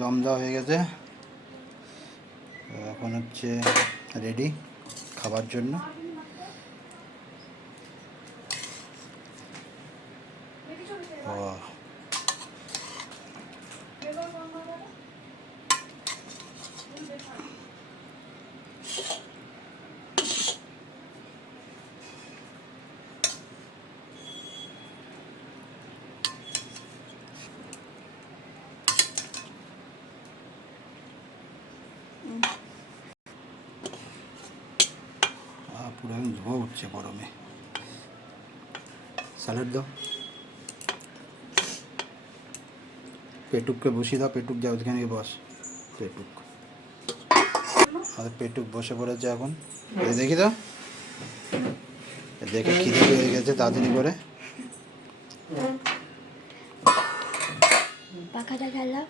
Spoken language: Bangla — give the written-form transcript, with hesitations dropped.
দম দেওয়া হয়ে গেছে, এখন হচ্ছে রেডি খাবার জন্য। পুরো ধোয়া উঠছে গরমে। স্যালাড দাও, পেটুককে বসিয়ে দাও। পেটুক যাও, ওখানে গিয়ে বস। পেটুক, আমাদের পেটুক বসে পড়েছে এখন। দেখি তো, দেখে খিদে পেয়ে গেছে তাড়াতাড়ি করে। পাখাটা খেলা